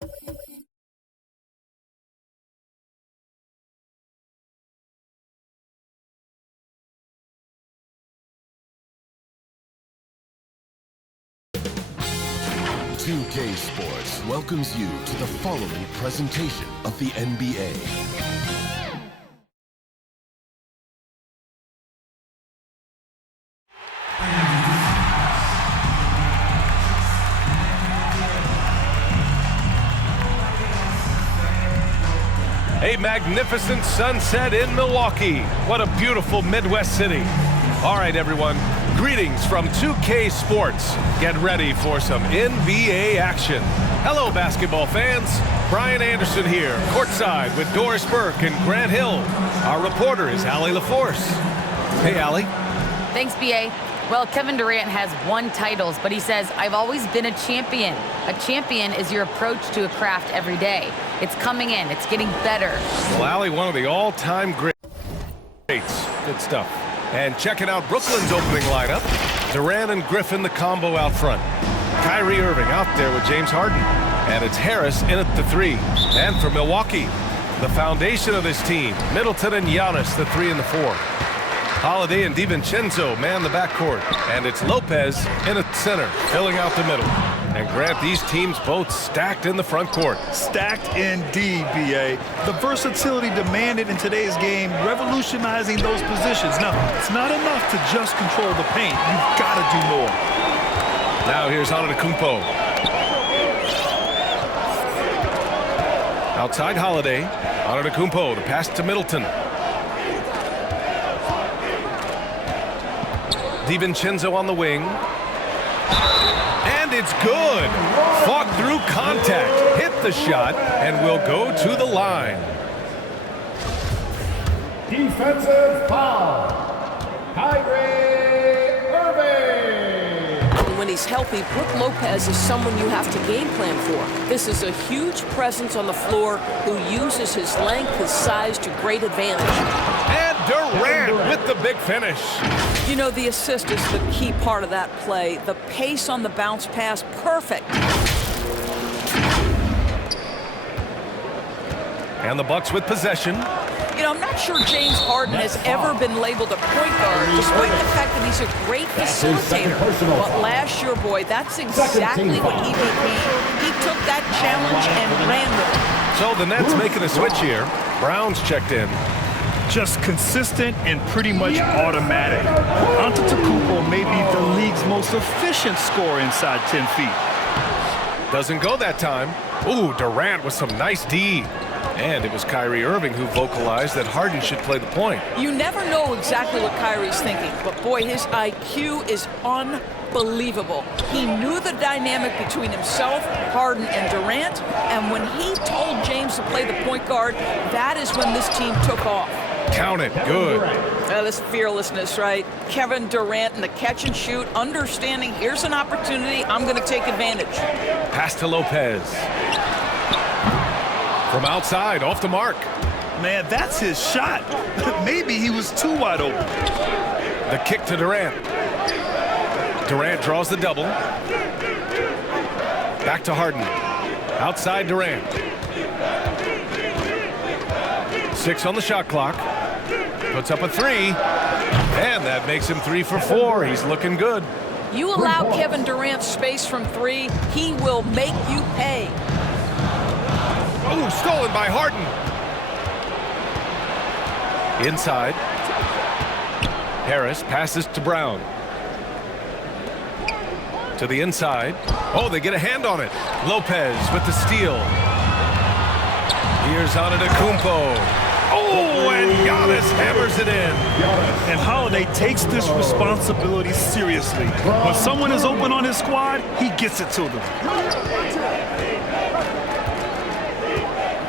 2K Sports welcomes you to the following presentation of the NBA. A magnificent sunset in Milwaukee. What a beautiful Midwest city. All right, everyone. Greetings from 2K Sports. Get ready for some NBA action. Hello, basketball fans. Brian Anderson here, courtside with Doris Burke and Grant Hill. Our reporter is Allie LaForce. Hey, Allie. Thanks, B.A. Well, Kevin Durant has won titles, but he says, I've always been a champion. A champion is your approach to a craft every day. It's coming in. It's getting better. Well, Allie, one of the all-time greats. Good stuff. And checking out Brooklyn's opening lineup. Durant and Griffin, the combo out front. Kyrie Irving out there with James Harden. And it's Harris in at the 3. And for Milwaukee, the foundation of this team, Middleton and Giannis, the 3 and the 4. Holiday and DiVincenzo man the backcourt. And it's Lopez in at center, filling out the middle. And Grant, these teams both stacked in the front court. Stacked indeed, B.A. The versatility demanded in today's game, revolutionizing those positions. Now, it's not enough to just control the paint. You've got to do more. Now here's Antetokounmpo. Outside Holiday. Antetokounmpo, the pass to Middleton. DiVincenzo on the wing. And it's good. Fought through contact, hit the shot, and will go to the line. Defensive foul. Kyrie Irving. When he's healthy, Brook Lopez is someone you have to game plan for. This is a huge presence on the floor who uses his length, his size to great advantage. And Durant with the big finish. You know, the assist is the key part of that play. The pace on the bounce pass, perfect. And the Bucks with possession. You know, I'm not sure James Harden has ever been labeled a point guard, despite the fact that he's a great facilitator. But last year, boy, that's exactly what he became. He took that challenge and ran with it. So the Nets making a switch here. Brown's checked in. Just consistent and pretty much automatic. Antetokounmpo may be the league's most efficient scorer inside 10 feet. Doesn't go that time. Ooh, Durant with some nice D. And it was Kyrie Irving who vocalized that Harden should play the point. You never know exactly what Kyrie's thinking, but boy, his IQ is unbelievable. He knew the dynamic between himself, Harden, and Durant, and when he told James to play the point guard, that is when this team took off. Count it. Good. This fearlessness, right? Kevin Durant in the catch and shoot, understanding here's an opportunity, I'm going to take advantage. Pass to Lopez. From outside, off the mark. Man, that's his shot. Maybe he was too wide open. The kick to Durant. Durant draws the double. Back to Harden. Outside Durant. 6 on the shot clock. Puts up a 3. And that makes him 3 for 4. He's looking good. You allow Kevin Durant space from 3, he will make you pay. Oh, stolen by Harden. Inside. Harris passes to Brown. To the inside. Oh, they get a hand on it. Lopez with the steal. Here's Antetokounmpo. Oh, and Giannis hammers it in. And Holiday takes this responsibility seriously. When someone is open on his squad, he gets it to them.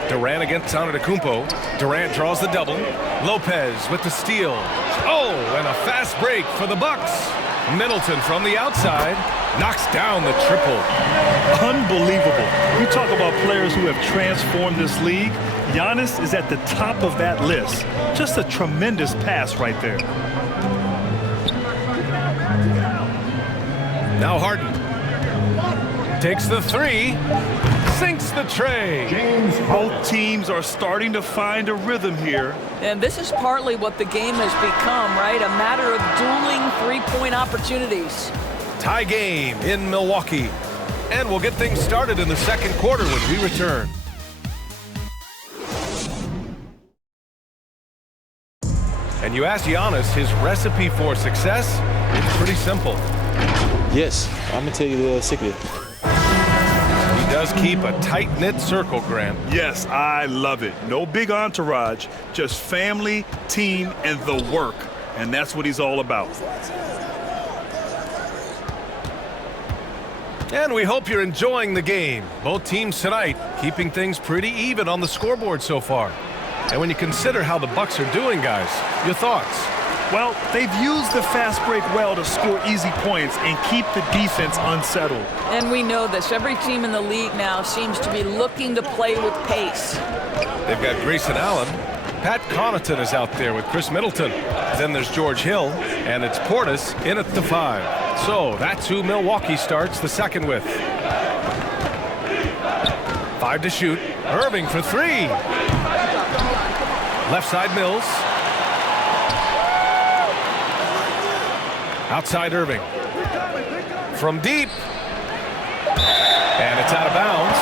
Durant against Antetokounmpo. Durant draws the double. Lopez with the steal. Oh, and a fast break for the Bucks. Middleton from the outside knocks down the triple. Unbelievable. You talk about players who have transformed this league. Giannis is at the top of that list. Just a tremendous pass right there. Now Harden takes the 3. sinks the tray. James Both teams are starting to find a rhythm here. And this is partly what the game has become, right? A matter of dueling three-point opportunities. Tie game in Milwaukee. And we'll get things started in the second quarter when we return. And you ask Giannis his recipe for success, it's pretty simple. Yes, I'm going to tell you the secret. He does keep a tight-knit circle, Grant. Yes, I love it. No big entourage, just family, team, and the work. And that's what he's all about. And we hope you're enjoying the game. Both teams tonight keeping things pretty even on the scoreboard so far. And when you consider how the Bucks are doing, guys, your thoughts? Well, they've used the fast break well to score easy points and keep the defense unsettled. And we know this. Every team in the league now seems to be looking to play with pace. They've got Grayson Allen. Pat Connaughton is out there with Chris Middleton. Then there's George Hill, and it's Portis in at the 5. So that's who Milwaukee starts the second with. 5 to shoot. Irving for 3. Left side Mills. Outside Irving. From deep. And it's out of bounds.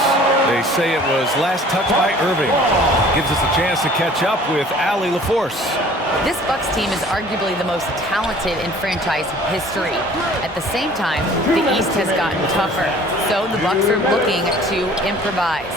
They say it was last touched by Irving. Gives us a chance to catch up with Allie LaForce. This Bucks team is arguably the most talented in franchise history. At the same time, the East has gotten tougher, so the Bucks are looking to improvise.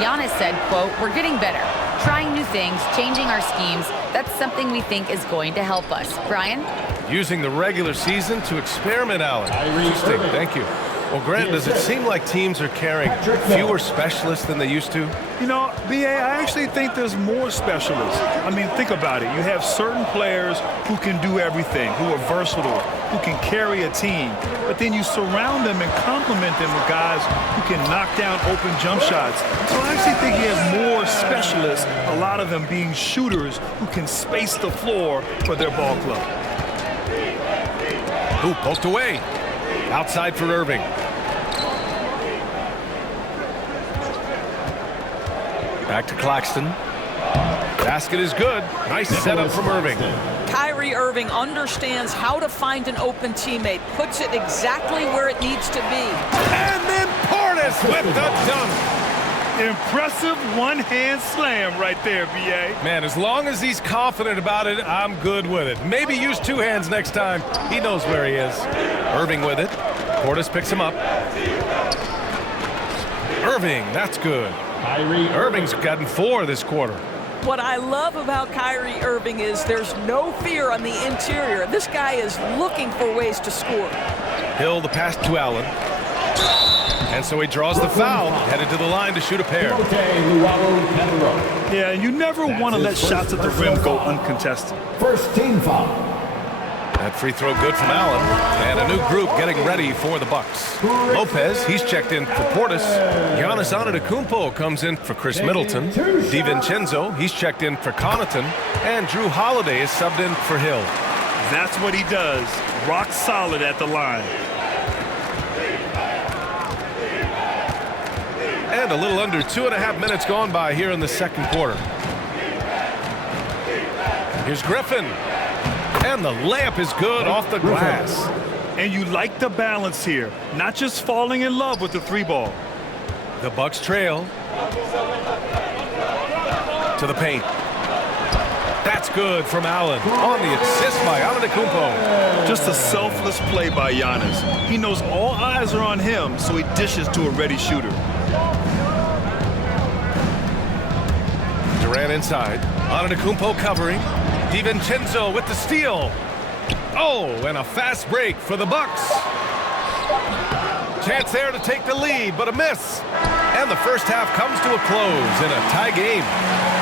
Giannis said, quote, "We're getting better, trying new things, changing our schemes. That's something we think is going to help us." Brian? Using the regular season to experiment, Allen. Interesting, thank you. Well, Grant, does it seem like teams are carrying fewer specialists than they used to? You know, B.A., I actually think there's more specialists. I mean, think about it. You have certain players who can do everything, who are versatile, who can carry a team. But then you surround them and complement them with guys who can knock down open jump shots. So I actually think you have more specialists, a lot of them being shooters who can space the floor for their ball club. Ooh, poked away. Outside for Irving. Back to Claxton. Basket is good. Nice setup from Irving. Kyrie Irving understands how to find an open teammate, puts it exactly where it needs to be. And then Portis with the dunk. Impressive one-hand slam right there, B.A. Man, as long as he's confident about it, I'm good with it. Maybe use 2 hands next time. He knows where he is. Irving with it. Portis picks him up. Irving, that's good. Irving's gotten 4 this quarter. What I love about Kyrie Irving is there's no fear on the interior. This guy is looking for ways to score. Hill, the pass to Allen. And so he draws the foul, headed to the line to shoot a pair. Yeah, you never want to let shots at the rim go uncontested. First team foul. That free throw good from Allen. And a new group getting ready for the Bucks. Lopez, he's checked in for Portis. Giannis Antetokounmpo comes in for Chris Middleton. DiVincenzo, he's checked in for Connaughton. And Drew Holiday is subbed in for Hill. That's what he does. Rock solid at the line. And a little under 2.5 minutes gone by here in the second quarter. Here's Griffin. And the layup is good off the glass. And you like the balance here, not just falling in love with the 3-ball. The Bucks trail. To the paint. That's good from Allen on the assist by Antetokounmpo. Just a selfless play by Giannis. He knows all eyes are on him, so he dishes to a ready shooter. Durant inside. Antetokounmpo covering. DiVincenzo with the steal. Oh, and a fast break for the Bucks. Chance there to take the lead, but a miss. And the first half comes to a close in a tie game.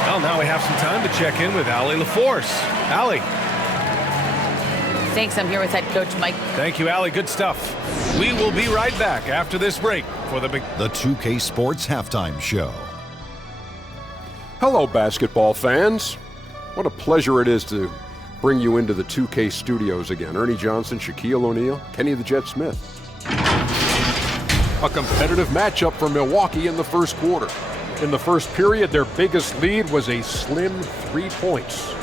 Well, now we have some time to check in with Allie LaForce. Allie. Thanks. I'm here with head coach Mike. Thank you, Allie. Good stuff. We will be right back after this break for the 2K Sports Halftime Show. Hello, basketball fans. What a pleasure it is to bring you into the 2K studios again. Ernie Johnson, Shaquille O'Neal, Kenny the Jet Smith. A competitive matchup for Milwaukee in the first quarter. In the first period, their biggest lead was a slim 3 points.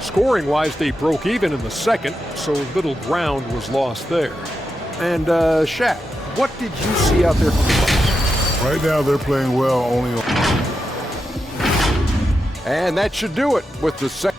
Scoring-wise, they broke even in the second, so little ground was lost there. And, Shaq, what did you see out there from the Bucks? Right now, they're playing well only on... And that should do it with the second.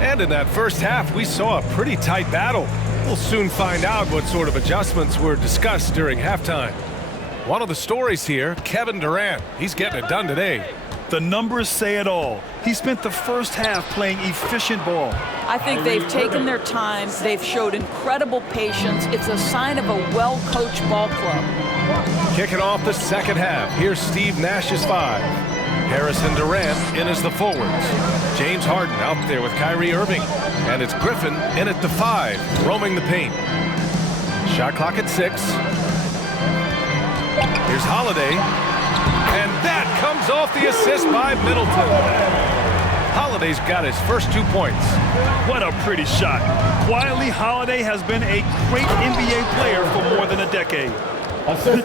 And in that first half, we saw a pretty tight battle. We'll soon find out what sort of adjustments were discussed during halftime. One of the stories here, Kevin Durant. He's getting it done today. The numbers say it all. He spent the first half playing efficient ball. I think they've taken their time. They've showed incredible patience. It's a sign of a well-coached ball club. Kicking off the second half, here's Steve Nash's 5. Harrison Durant in as the forwards. James Harden out there with Kyrie Irving. And it's Griffin in at the 5, roaming the paint. Shot clock at 6. Here's Holiday. And that comes off the assist by Middleton. Holiday's got his first 2 points. What a pretty shot. Quietly, Holiday has been a great NBA player for more than a decade.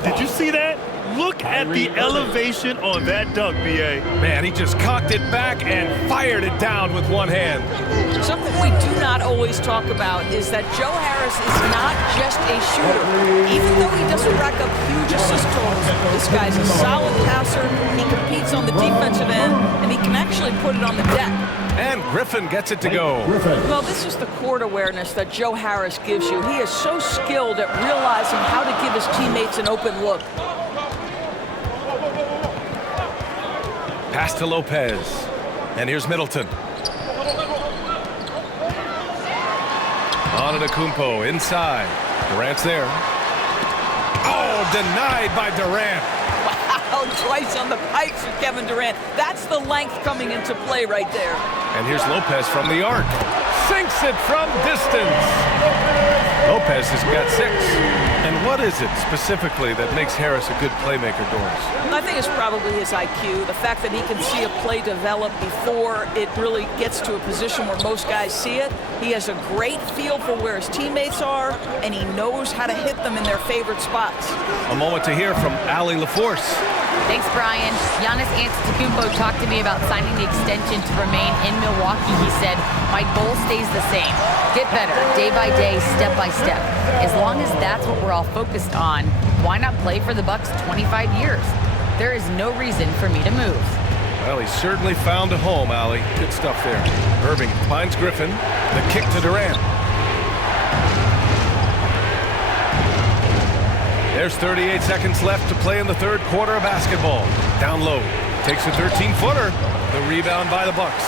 Did you see that? Look at the elevation on that dunk, B.A. Man, he just cocked it back and fired it down with one hand. Something we do not always talk about is that Joe Harris is not just a shooter. Even though he doesn't rack up huge assist totals, this guy's a solid passer. He competes on the defensive end, and he can actually put it on the deck. And Griffin gets it to go. Well, this is the court awareness that Joe Harris gives you. He is so skilled at realizing how to give his teammates an open look. Pass to Lopez. And here's Middleton. Antetokounmpo inside. Durant's there. Oh, denied by Durant. Wow, twice on the pipes for Kevin Durant. That's the length coming into play right there. And here's Lopez from the arc. Sinks it from distance. Lopez has got 6. And what is it specifically that makes Harris a good playmaker, Doris? I think it's probably his IQ, the fact that he can see a play develop before it really gets to a position where most guys see it. He has a great feel for where his teammates are, and he knows how to hit them in their favorite spots. A moment to hear from Allie LaForce. Thanks, Brian. Giannis Antetokounmpo talked to me about signing the extension to remain in Milwaukee. He said, my goal stays the same. Get better, day by day, step by step. As long as that's what we're all focused on, why not play for the Bucks 25 years? There is no reason for me to move. Well, he certainly found a home, Allie. Good stuff there. Irving finds Griffin. The kick to Durant. There's 38 seconds left to play in the third quarter of basketball. Down low. Takes a 13-footer. The rebound by the Bucks.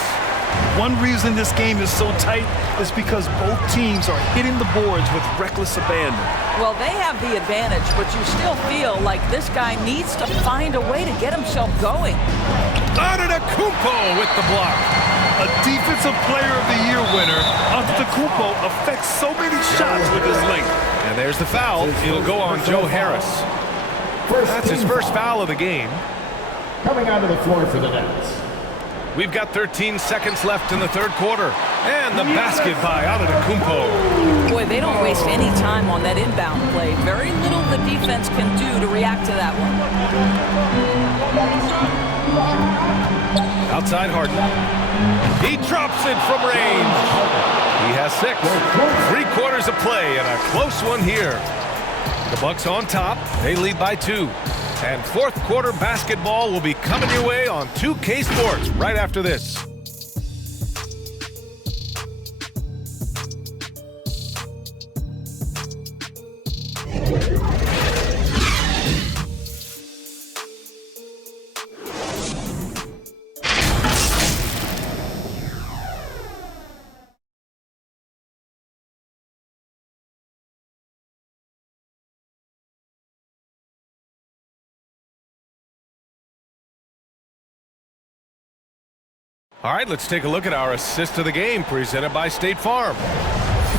One reason this game is so tight is because both teams are hitting the boards with reckless abandon. Well, they have the advantage, but you still feel like this guy needs to find a way to get himself going. Antetokounmpo with the block. A Defensive Player of the Year winner, Antetokounmpo affects so many shots with his length. And there's the foul. It'll go on Joe Harris. That's his first foul of the game. Coming onto the floor for the Nets. We've got 13 seconds left in the third quarter. And the basket by Antetokounmpo. Boy, they don't waste any time on that inbound play. Very little the defense can do to react to that one. Outside Harden. He drops it from range. He has 6. 3 quarters of play and a close one here. The Bucks on top. They lead by 2. And fourth quarter basketball will be coming your way on 2K Sports right after this. All right, let's take a look at our assist of the game presented by State Farm.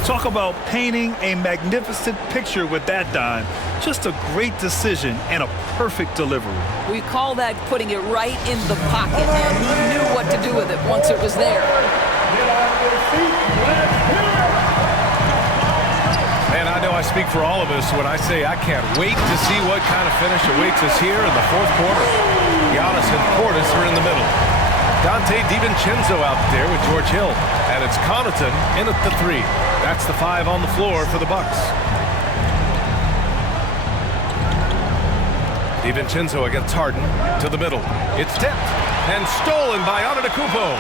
Talk about painting a magnificent picture with that dime. Just a great decision and a perfect delivery. We call that putting it right in the pocket, and he knew what to do with it once it was there. And I know I speak for all of us when I say I can't wait to see what kind of finish awaits us here in the fourth quarter. Giannis and Portis are in the middle. Dante DiVincenzo out there with George Hill. And it's Connaughton in at the 3. That's the 5 on the floor for the Bucks. DiVincenzo against Harden to the middle. It's tipped and stolen by Antetokounmpo.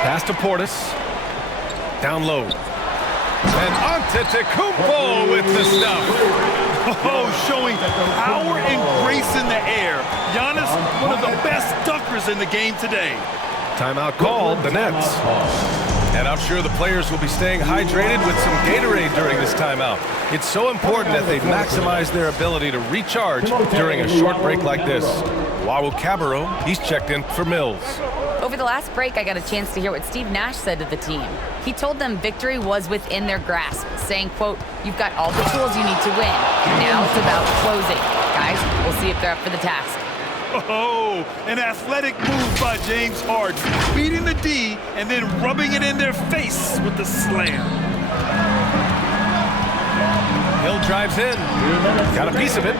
Pass to Portis. Down low. And Antetokounmpo with the stuff. Oh, showing power and grace in the air. Giannis, one of the best dunkers in the game today. Timeout called, the Nets. And I'm sure the players will be staying hydrated with some Gatorade during this timeout. It's so important that they maximize their ability to recharge during a short break like this. Wawu Cabarro, he's checked in for Mills. Over the last break, I got a chance to hear what Steve Nash said to the team. He told them victory was within their grasp, saying, quote, "You've got all the tools you need to win. Now it's about closing. Guys, we'll see if they're up for the task." Oh, an athletic move by James Harden, beating the D and then rubbing it in their face with the slam. Hill drives in. Got a piece of it.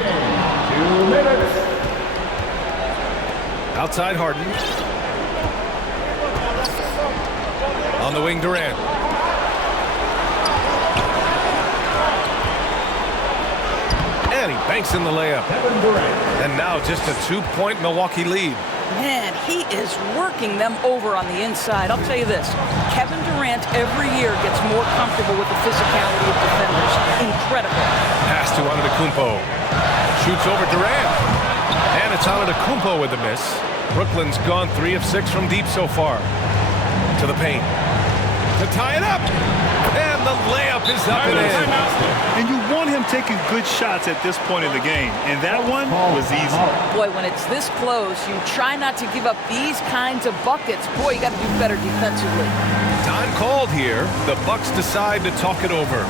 Outside Harden. On the wing, Durant. And he banks in the layup. And now just a 2-point Milwaukee lead. Man, he is working them over on the inside. I'll tell you this, Kevin Durant every year gets more comfortable with the physicality of defenders. Incredible. Pass to Antetokounmpo. Shoots over Durant. And it's Antetokounmpo with a miss. Brooklyn's gone 3 of 6 from deep so far. To the paint. To tie it up. And the layup is up and in. And you want him taking good shots at this point in the game. And that one was easy. Boy, when it's this close, you try not to give up these kinds of buckets. Boy, you got to do better defensively. Time called here. The Bucks decide to talk it over.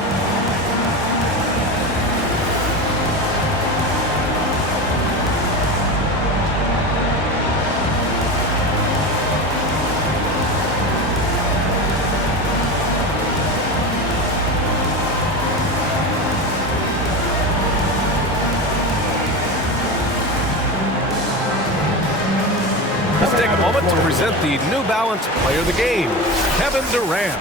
To present the New Balance Player of the Game, Kevin Durant.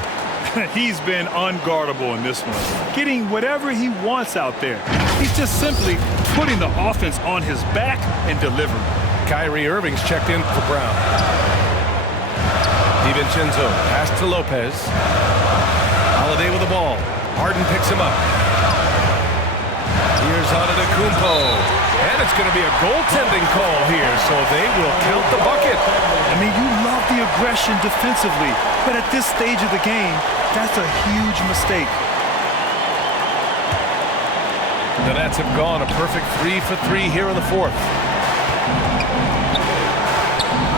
He's been unguardable in this one, getting whatever he wants out there. He's just simply putting the offense on his back and delivering. Kyrie Irving's checked in for Brown. DiVincenzo, pass to Lopez. Holiday with the ball. Harden picks him up. Here's Antetokounmpo. And it's going to be a goaltending call here, so they will count the bucket. I mean, you love the aggression defensively, but at this stage of the game, that's a huge mistake. The Nets have gone a perfect 3 for 3 here in the fourth.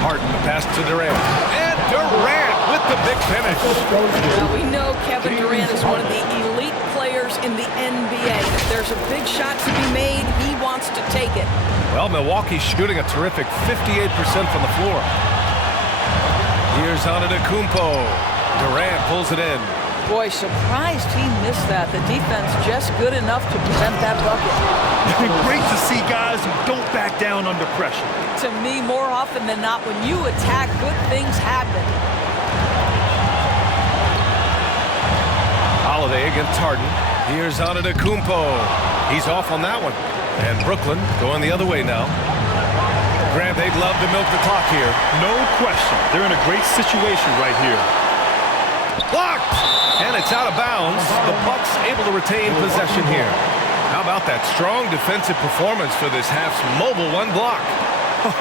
Harden, the pass to Durant. And Durant with the big finish. Well, we know Kevin Durant is one of the elite players in the NBA. If there's a big shot to be made, he wants to take it. Well, Milwaukee's shooting a terrific 58% from the floor. Here's Antetokounmpo. Durant pulls it in. Boy, surprised he missed that. The defense just good enough to prevent that bucket. Great to see guys who don't back down under pressure. To me, more often than not, when you attack, good things happen. Holiday against Harden. Here's Antetokounmpo. He's off on that one. And Brooklyn going the other way now. Grant, they'd love to milk the clock here. No question. They're in a great situation right here. Blocked! And it's out of bounds. The Bucks able to retain possession here. How about that strong defensive performance for this half's mobile one block?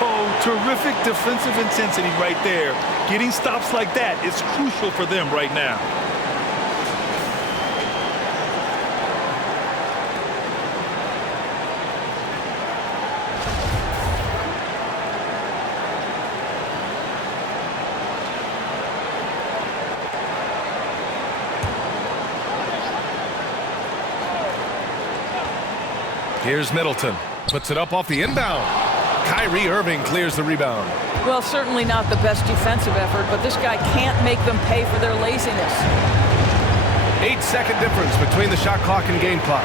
Oh, terrific defensive intensity right there. Getting stops like that is crucial for them right now. Here's Middleton. Puts it up off the inbound. Kyrie Irving clears the rebound. Well, certainly not the best defensive effort, but this guy can't make them pay for their laziness. 8-second difference between the shot clock and game clock.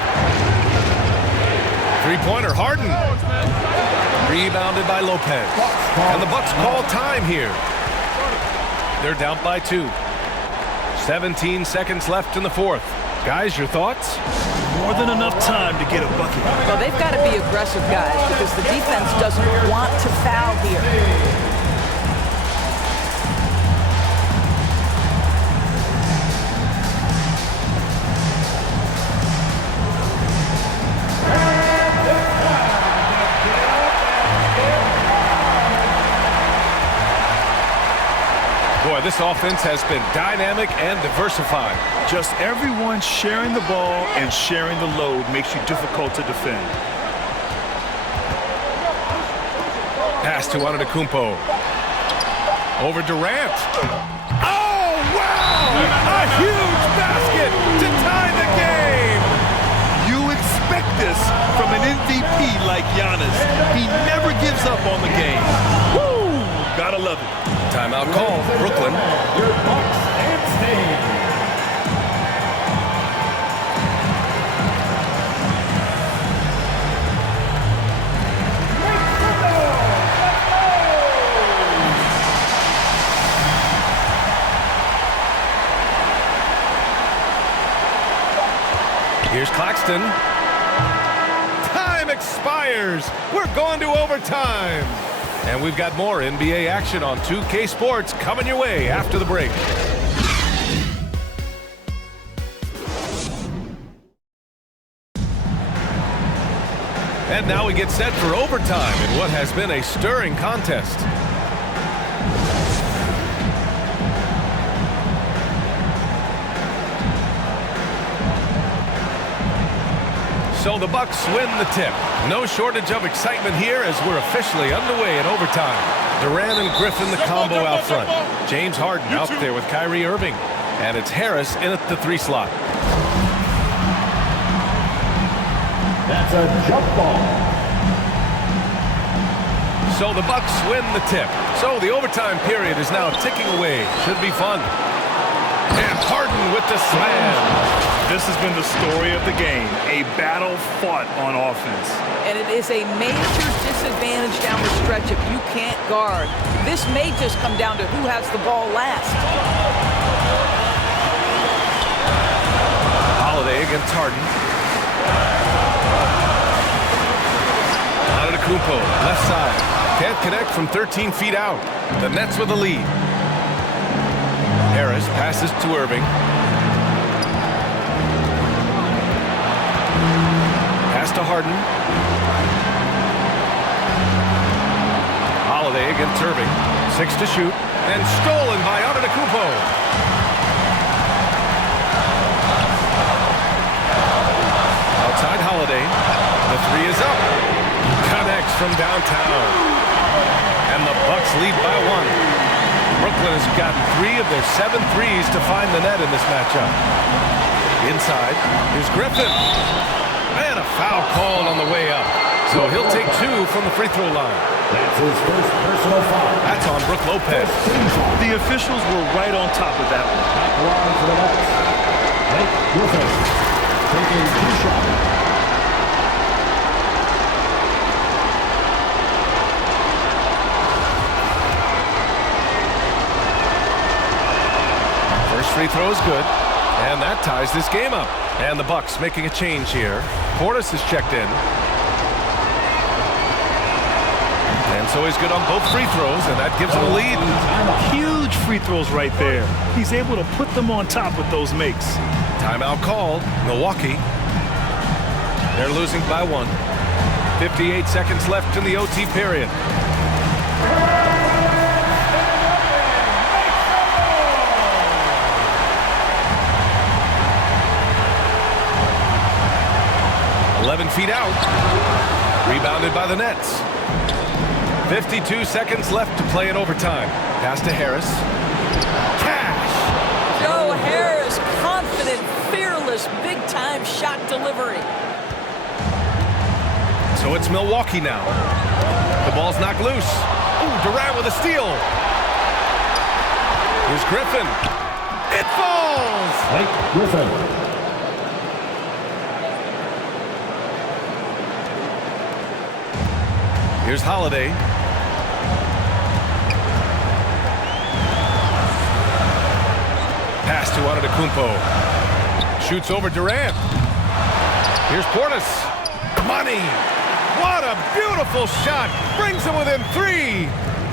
Three-pointer, Harden. Rebounded by Lopez. And the Bucks call time here. They're down by 2. 17 seconds left in the fourth. Guys, your thoughts? More than enough time to get a bucket. Well, they've got to be aggressive, guys, because the defense doesn't want to foul here. Boy, this offense has been dynamic and diversified. Just everyone sharing the ball and sharing the load makes you difficult to defend. Pass to Antetokounmpo. Over Durant. Oh, wow! A huge basket to tie the game! You expect this from an MVP like Giannis. He never gives up on the game. Woo! Gotta love it. Timeout call, Brooklyn. Your Bucks and State. Here's Claxton. Time expires. We're going to overtime. And we've got more NBA action on 2K Sports coming your way after the break. And now we get set for overtime in what has been a stirring contest. So the Bucks win the tip. No shortage of excitement here as we're officially underway in overtime. Durant and Griffin the combo out front. James Harden out there with Kyrie Irving. And it's Harris in at the 3 slot. That's a jump ball. So the Bucks win the tip. So the overtime period is now ticking away. Should be fun. And Harden with the slam. This has been the story of the game, a battle fought on offense. And it is a major disadvantage down the stretch if you can't guard. This may just come down to who has the ball last. Holiday against Harden. Antetokounmpo, left side. Can't connect from 13 feet out. The Nets with the lead. Harris passes to Irving. Pass to Harden. Holiday against Irving. 6 to shoot. And stolen by Antetokounmpo. Outside Holiday. The 3 is up. Connects from downtown. And the Bucks lead by 1. Brooklyn has gotten 3 of their 7 threes to find the net in this matchup. Inside is Griffin. And a foul called on the way up. So he'll take 2 from the free throw line. That's his first personal foul. That's on Brook Lopez. The officials were right on top of that one. Back line for the Bucks. Blake Griffin taking 2 shots. First free throw is good. And that ties this game up. And the Bucks making a change here. Portis is checked in. And so he's good on both free throws, and that gives him a lead. Huge free throws right there. He's able to put them on top with those makes. Timeout called. Milwaukee. They're losing by 1. 58 seconds left in the OT period. Feet out. Rebounded by the Nets. 52 seconds left to play in overtime. Pass to Harris. Cash. Joe Harris, confident, fearless, big-time shot delivery. So it's Milwaukee now. The ball's knocked loose. Ooh, Durant with a steal. Here's Griffin. It falls! Blake Griffin. Here's Holiday. Pass to Antetokounmpo. Shoots over Durant. Here's Portis. Money! What a beautiful shot! Brings him within 3.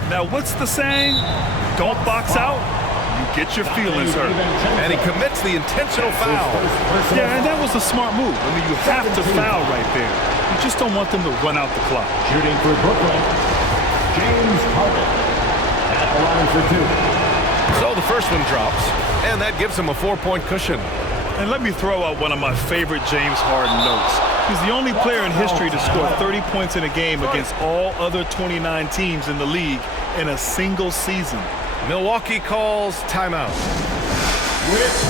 Now, what's the saying? Don't box out. You get your feelings hurt. And he commits the intentional foul. Yeah, and that was a smart move. I mean, you have to foul right there. You just don't want them to run out the clock. Shooting for Brooklyn, James Harden. At the line for 2. So the first one drops, and that gives him a 4-point cushion. And let me throw out one of my favorite James Harden notes. He's the only player in history to score 30 points in a game against all other 29 teams in the league in a single season. Milwaukee calls timeout.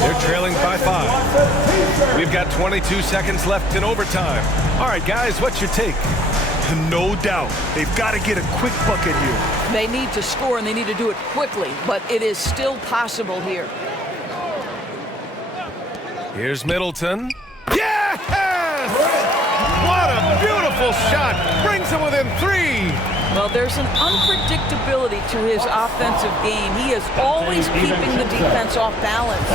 They're trailing by 5. We've got 22 seconds left in overtime. All right, guys, what's your take? No doubt. They've got to get a quick bucket here. They need to score, and they need to do it quickly, but it is still possible here. Here's Middleton. Yes! What a beautiful shot! Brings him within 3. Well, there's an unpredictability to his offensive game. He is always keeping the defense off balance.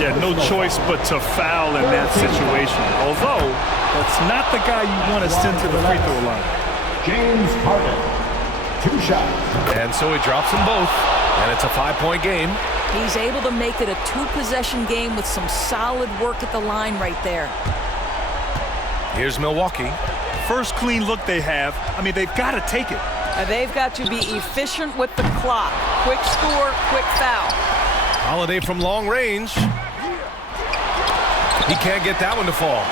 Yeah, no choice but to foul in that situation. Although, that's not the guy you want to send to the free throw line. James Harden. 2 shots. And so he drops them both, and it's a 5-point game. He's able to make it a 2-possession game with some solid work at the line right there. Here's Milwaukee. First clean look they have. I mean, they've got to take it. They've got to be efficient with the clock. Quick score, quick foul. Holiday from long range. He can't get that one to fall.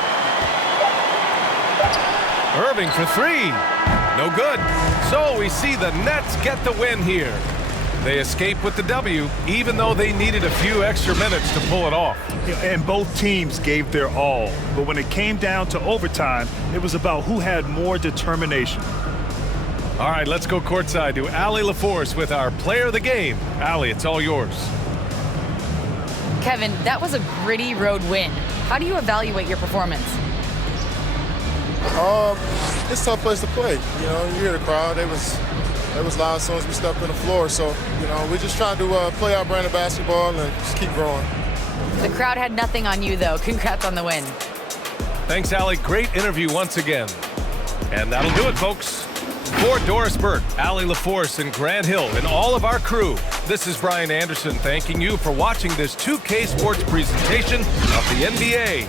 Irving for 3. No good. So we see the Nets get the win here. They escape with the W, even though they needed a few extra minutes to pull it off. And both teams gave their all. But when it came down to overtime, it was about who had more determination. All right, let's go courtside to Allie LaForce with our player of the game. Allie, it's all yours. Kevin, that was a gritty road win. How do you evaluate your performance? It's a tough place to play. You know, you hear the crowd. It was loud as soon as we stepped on the floor. So, you know, we just trying to play our brand of basketball and just keep growing. The crowd had nothing on you, though. Congrats on the win. Thanks, Allie. Great interview once again. And that'll do it, folks. For Doris Burke, Allie LaForce, and Grant Hill, and all of our crew, this is Brian Anderson thanking you for watching this 2K Sports presentation of the NBA.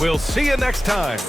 We'll see you next time.